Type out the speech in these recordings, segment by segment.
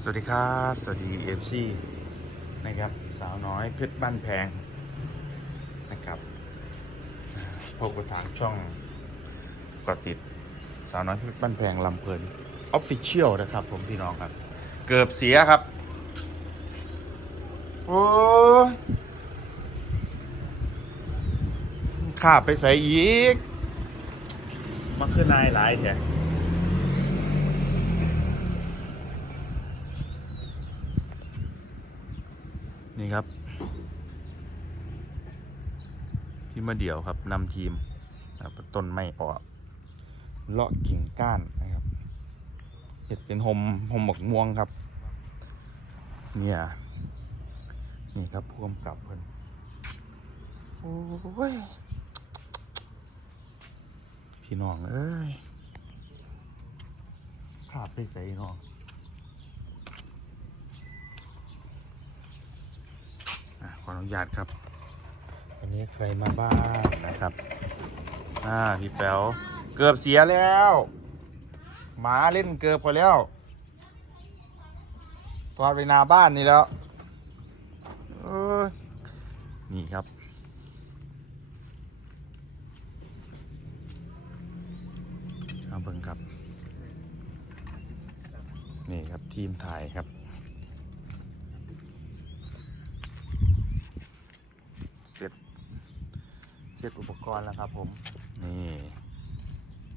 สวัสดีครับ สวัสดีเอฟซีนะครับ สาวน้อยเพชรบ้านแพงนะครับพบกับทางช่องกอติด สาวน้อยเพชรบ้านแพงลำเพลินออฟฟิเชียลนะครับผมพี่น้องครับ เกือบเสียครับ โอ้ข้าไปใส่อีก มาขึ้นนายหลายแท้ ครับ ที่มาเดี่ยวครับนำทีมต้นไม้ออกเลาะกิ่งก้านนะครับเห็ดเป็นหมหมหมกม่วงครับ เนี่ยนี่ครับพ่วงกับเพิ่นโอ้ยพี่น้องเอ้ยขาดไปใส่น้อง อะขออ นุญาตครับ วันนี้ใครมาบ้างนะครับ อ่าพี่แป๋วเกือบเสียแล้ว หมาเล่นเกือบไปแล้วทอดไปนาบ้านนี่แล้วเอ้ยนี่ครับ เอาเบิ่งครับ นี่ครับทีมถ่ายครับ เสร็จ เสร็จอุปกรณ์แล้วครับผม นี่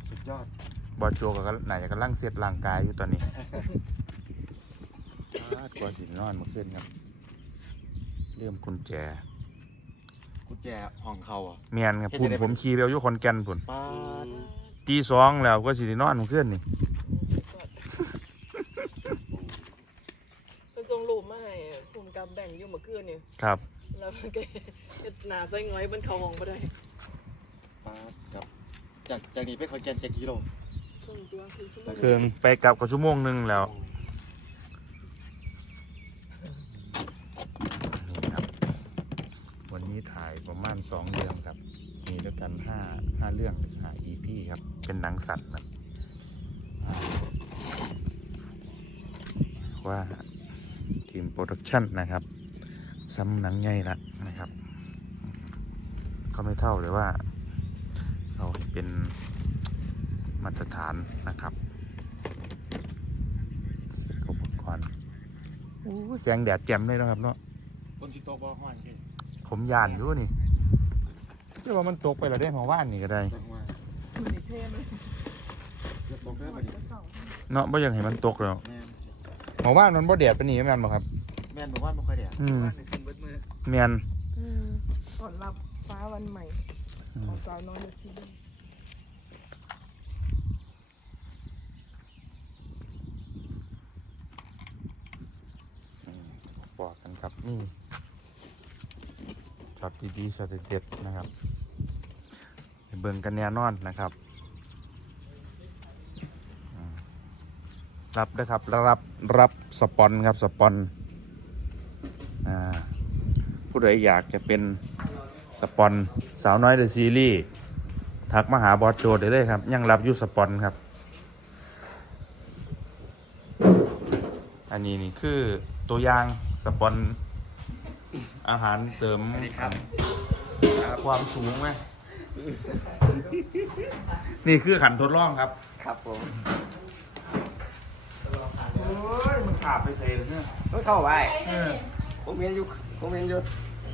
สุดยอดบอลโจกับไหนจะกำลังเสร็จร่างกายอยู่ตอนนี้อ่ากลัวสินอนเมาขึ้นครับ เริ่มกุญแจ กุญแจห้องเขาอะ เมียนครับเฮ็ดพุ่นจั่งใดผมขี่ไปเอาอยู่คนแก่นพุ่นป้าดตีสองแล้วก็สิได้นอนเมาขึ้นนี่เป็นทรงรูปมาให้ภูมิกับแบ่งอยู่เมื่อคืนนี่ครับ แล้วมันก็เฮ็ดหน้าใส่ง้อยบนเขาห้องบ่ได้ป้าดครับจากจากนี้ไปขอนแก่นจากกิโลส่งตัวคือชั่วโมงเครื่องไปกลับกับชั่วโมงหนึงแล้วนี่ครับ วันนี้ถ่ายประมาณสองเรื่องครับ มีด้วยกันห้าห้าเรื่องห้า EP ครับ เป็นหนังสัตว์ครับอ่าว่าทีมโปรดักชั่นนะครับ ซ้ำหนังใหญ่ละนะครับ ก็ไม่เท่าเลยว่า เราเป็นมาตรฐานนะครับเสียอุปกรณ์โอ้แสงแดดแจ่มเลยนะครับเนาะต้นสิโตบ่ห้อนขึ้นผมยานอยู่นี่เรียกว่ามันตกไปแล้วได้ของว่านนี่ก็ได้ต้นว่ามันนี่เท่เลยอย่าตกได้ปะดิเนาะบ่อยากให้มันตกแล้วแม่นของว่านมันบ่แดดปานนี้แม่นบ่ครับ แม่นบอกว่าไม่ค่อยแดดอืมบ้านนี่ขึ้น เบิดมือแม่นอืมก่อนรับฟ้าวันใหม่อืขอมงสาวน้อยละสิบอกกันครับนี่ช็อตดีๆช็อตเด็ดๆนะครับไปเบิ่งกันแน่นอนนะครับอืมรับด้วยครับรับรับสปอนครับสปอนอ่า ผู้ใดอยากจะเป็นสปอนสาวน้อยเดอะซีรีส์ทักมาหาบอสโจได้เลยครับ ยังรับอยู่สปอนครับ อันนี้นี่คือตัวอย่างสปอนอาหารเสริมสวัสดีครับความสูงไหมนี่คือขันทดลองครับ ครับผมโอ้ยมันขาดไปใส่เลยเนี่ยต้องเข้าไปเออผมเห็นอยู่ ผมเห็นอยู่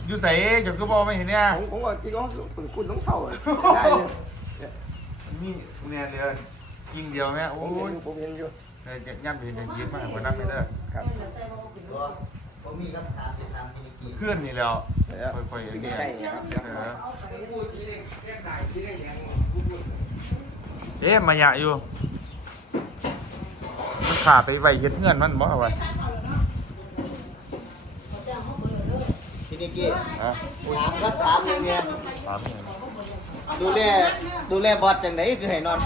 อยู่ใส่จบก็บอกไม่เห็นเนี่ยผมผมว่าที่เขาคุณคุณต้องเข้าอะได้เลยนี่เนี่ยเดียวยิงเดียวแม่โอ้ผมเห็นยอยู่ผมเห็นอยู่เดี๋ยวจะย่ำไปจะยิงมากกว่านั้นไปเด้อครับเคลื่อนนี่แล้วเดี๋ยวค่อยๆอย่างเงี้ยใกล้ๆครับเดี๋ยวเออเอ๊ะมายะอยู่ มันขาดไปไว้เฮ็ดเงื่อนมันบ่เอาไว้ นิกกี้ฮะถามก็ถามอย่างเนี้ยถามเนี่ยดูแลดูแลบอสจังไหนคือให้นอน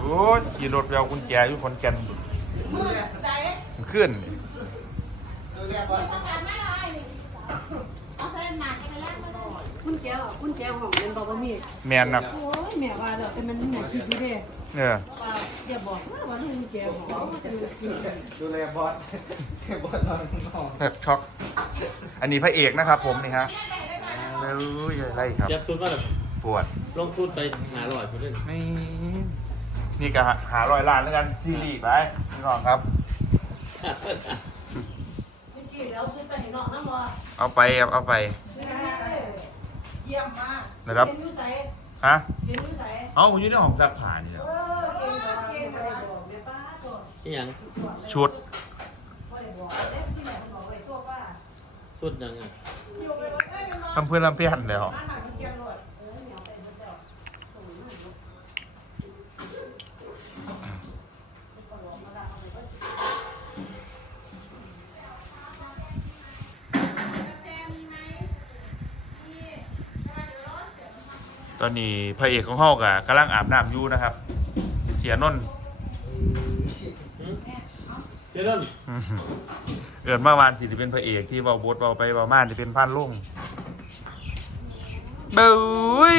โอ้ยขี่รถไปเอากุญแจอยู่คนแก่นมันขึ้นนี่ดูแลบอสจังไหนคุณแก้วคุณแก้วของเรียนบอกว่ามีแมนนะโอ้ยแม่ว่าแล้วแต่มันแม่คิดอยู่เด้เนี่ยวอย่าบอกว่าวันนี้แกบอกว่าจะมีกินดูแลบอสบอสนอนข้างนอกแบบช็อก อันนี้พระเอกนะครับผมนี่ฮะเอ้ยอะไรครับเจ็บสุดว่าแบบปวดลงทุนไปหาร้อยคนนึงนี่นี่ก็หารอยล้านแล้วกันซีรีส์ไปพี่น้องครับกินแล้วขึ้นไปนอกน้ำบ่เอาไปครับเอาไปเยี่ยมมากนะครับเป็นยูใสฮะเป็นยูใสเอาผมอยู่ในห้องซักผ้านี่แหละนี่ยังชุด สุดยังไงทำเพื่อนลำเพียนแล้วตอนนี้พระเอกของเฮากะกำลังอาบน้ำอยู่นะครับ เสียนนท์ เดี๋ยวนั่นอื้อหือเกิดเมื่อวานสิที่เป็นพระเอกที่เบาบดเบาไปเบามาที่เป็นพันลุ่งเบ้ย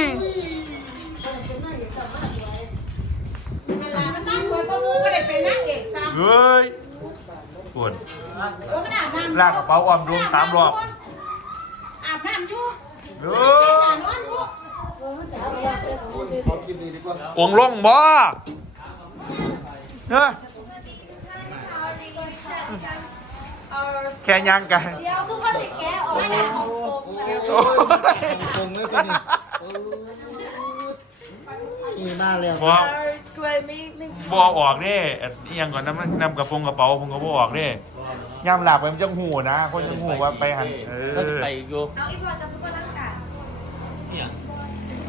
เวลามันนั่งหัวก็มูก็ได้เป็นนางเอกซ้ำเฮ้ยปวดโอ้มันอาบน้ำลากกระเป๋าออมรวมสามรอบอาบน้ำอยู่เฮ้ยตานอนอยู่เขากินดีดีกว่าองค์ลงบ่เฮ้ย แค่ยังกันเดี๋ยวทุกคนสิแกออกแบบของโกงแล้วโอ้ยคงเลยคนนี้อีมากเลยบ่กล้วยมีมีบ่เอาออกเด้อันนี้ยังก่อนน้ำนำกระโปรงกระเป๋าผมก็บ่ออกเด้ย่ำหลักไปมันจังหูนะคนจังหูว่าไปหันเอก็จะอไปอีกอยู่เอาอีพอจะพูดว่าร่างกายนี่ยังพูด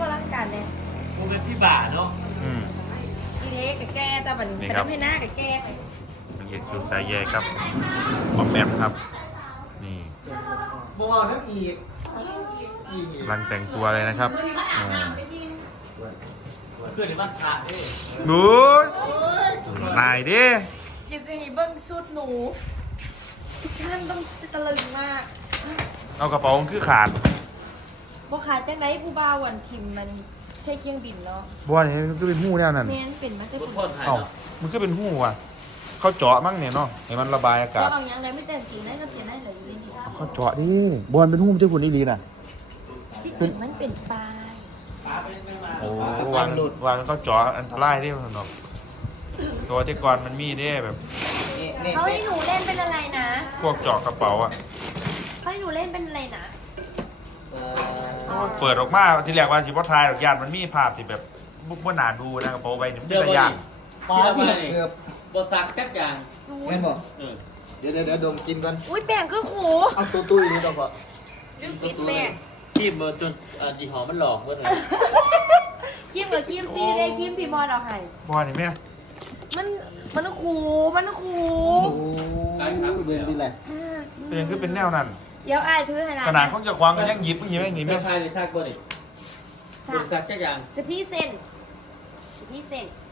ว่าร่างกายเนี่ยกูเป็นที่บ่าเนาะอืมอีเล็กกับแกแต่บันนี่กระครับทำให้หน้ากับแก เป็นเอกสุดสายแย่ครับออมแอมครับ นี่บอน้ำอีกอีกกำลังแต่งตัวเลยนะครับอ่าเพื่อนในบ้านขาเอ้ยหนูนายดิกินสิเบิ้งชุดหนูทุกท่านต้องตะลึงมากเอากระเป๋าคือขาดบ่ขาดจังไดผู้บ่าววันทิมมันเทเครื่องบินเนาะบัวนี่มันก็เป็นหูแนวนั้นเมนเป็นมาแต่ทุกคุณคนหายเอ้าเนาะ มันก็เป็นหูว่ะ เขาเจาะมั้งเนี่ยเนาะให้มันระบายอาแล้กาศวบางอย่างเลยไม่แต่งจริงได้กับเสียได้เลยอยู่ในนี้เขาเจาะดิบอลเป็นหูไม่ใช่หุ่นอีหลีน่ะ ที่จริงมันเป็นปลายโอ้วางวางเขาเจาะอันตรายดิมันเนาะตัวที่ก่อนมันมีเนี่ยแบบ นี่นี่เขาให้หนูเล่นเป็นอะไรนะพวกเจาะกระเป๋าอะเขาให้หนูเล่นเป็นอะไรนะเปิดออกมาที่แรกว่าสิบ่ทายดอกยานมันมีภาพที่แบบบุกบ่น่าดูนะกระเป๋าใบนี่มันเสื้อเป็นบอตะยานนี่ปอเสื้อบบอนี่เกือบ บสักแป๊บอย่างแม่นบอกเออเดี๋ยวเดี๋ยวเดี๋ยวดมกินก่อนอุ้ยแป้งก็ขูเอาตัวตุ้ยนี่ต้องบอกลืมปิดแป้งขี้เบอร์จนอ่าดีหอมมันหลอกเมื่อไหร่คิมกับคิมพี่ได้คิมพี่มอนเอาให้บอลนี่แม่มันมันขูมันขูโอ้ยเดินดีแหละแต่ยังคือเป็นแนวนั้นเดี๋ยวอายถือให้นะขนาดของเจะควางก็ยังหยิบมึงหยิบไม่หยิบเสื้แม่อผ้าในซากบ่นี่บริษัทแค่อย่างจะพี่เซ็นจะพี่เซ็นเฮ้ย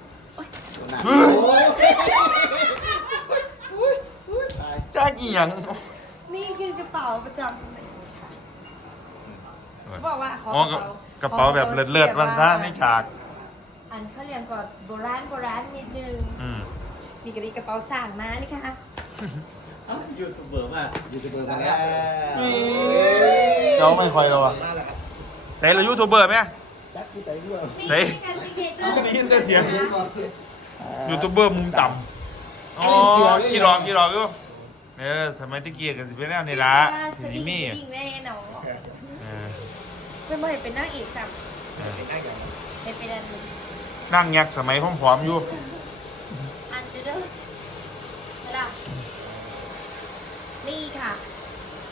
จ้าอียังนี่คือกระเป๋าประจำบอกว่าขออ๋อกระกระเป๋าแบบเลิศๆวันซะในฉาก อันเขาเรียนก่อนโบราณโบราณนิดนึงอืมมีกระดิกระเป๋าสั่งมานี่ค่ะยูทูบเบอร์มากยูทูบเบอร์มาแล้วเจ้าไม่ค่อยหรอกใส่เรายูทูบเบอร์ไหม จักที่ไหนด้วยใส่นี่กา ได้ยินแต่เสียงยูทูบเบอร์มุมต่ำอ๋อกี่รอบกี่รอบอยู่เออทำไมตะเกียกกันสิเป็นแนวนี้ละสสิลิงมีสลิงแม่เนาะเออเป็นบ่เห็นเป็นนางเอกจังเออเห็นเป็นอันนึงนั่งยักษ์สมัยผอมๆอยู่อันเดอร์เวลานี่ค่ะ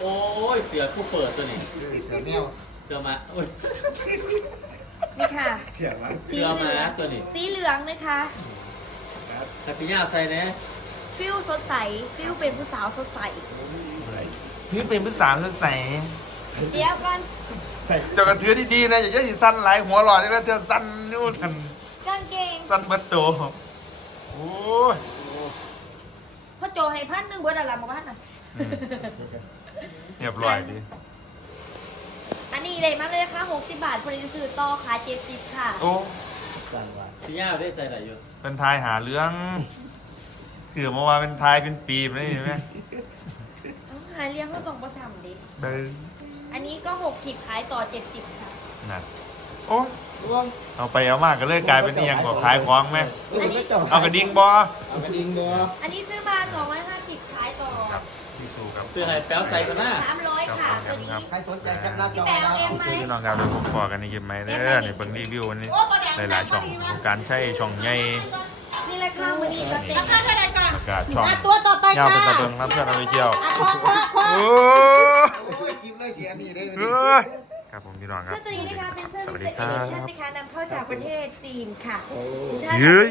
โอ้ย เสือคู่เปิดตัวนี้เสือแมวเสือมาโอ้ย นี่ค่ะเสือมันเสือมาตัวนี้สีเหลืองนะคะแต่ปีหน้าใส่แน่ฟิลสดใส ฟิลเป็นผู้สาวสดใส นี่เป็นภาษาใส่เดี๋ยวกันเจ้ากระเทือดีๆนะอย่าเยอะสิสั้นหลายหัวหลอดจะกระเทือสั้นนู่นทันกางเกงสั้นเบัดโตโอ้ยพ่อโจให้พันหนึ่งบัวดารามาพันอะเรียบร้อยดี อันนี้เลยมากเลยนะคะหกสิบบาทพอดีซื้อต่อค่ะเจ็ดสิบค่ะ โอ้สั่งว่าพี่ย่าได้ใส่อะไรอยู่เป็นทายหาเรื่องคือเมื่อวานเป็นทายเป็นปีไม่ใช่ไหมต้องหาเลี้ยงเขาตรงประสามดิเดินอันนี้ก็ 60ขายต่อ 70 ค่ะ นั่นโอ้เอาไปเอามากก็เลยกลายเป็นเอียงกว่าขายของไหมอันนี้ เอากระดิ่งบอเอากระดิ่งตัวอันนี้ซื้อมา250ขายต่อครับพี่สูครับ คือให้แป๊วใส่กันหน้า300 ค่ะตัวนี้ใครสนใจแคปหน้าจพี่อแปลนะเอาเองไหมพี่น้องครับเดี๋ยวผมขอกันในเกมไหมเด้อในเบิ่งรีวิววันนี้โอ้บ่แดงหลายๆช่องของการใช้ช่องใหญ่นี่แหละค่ะวันนี้ก็เต็มราคาเท่าไหร่ก่อนประกาศช่องอะตัวต่อไปเงาค่ะเป็นตะเบิงน้ำเพื่อนเอาไปเที่ยวอะคอคอคอโอ้โอ้ยคลิปเลยเสียนี่เลยเฮ้ยครับผมพี่น้องครับเสื้อตัวนี้นะคะเป็นเสื้อสวัสลิดีมิคเต็ดรัเอดิชั่นบนะคะนำเข้าจากประเทศจีนค่ะโอ้ถ้าเฮ้ย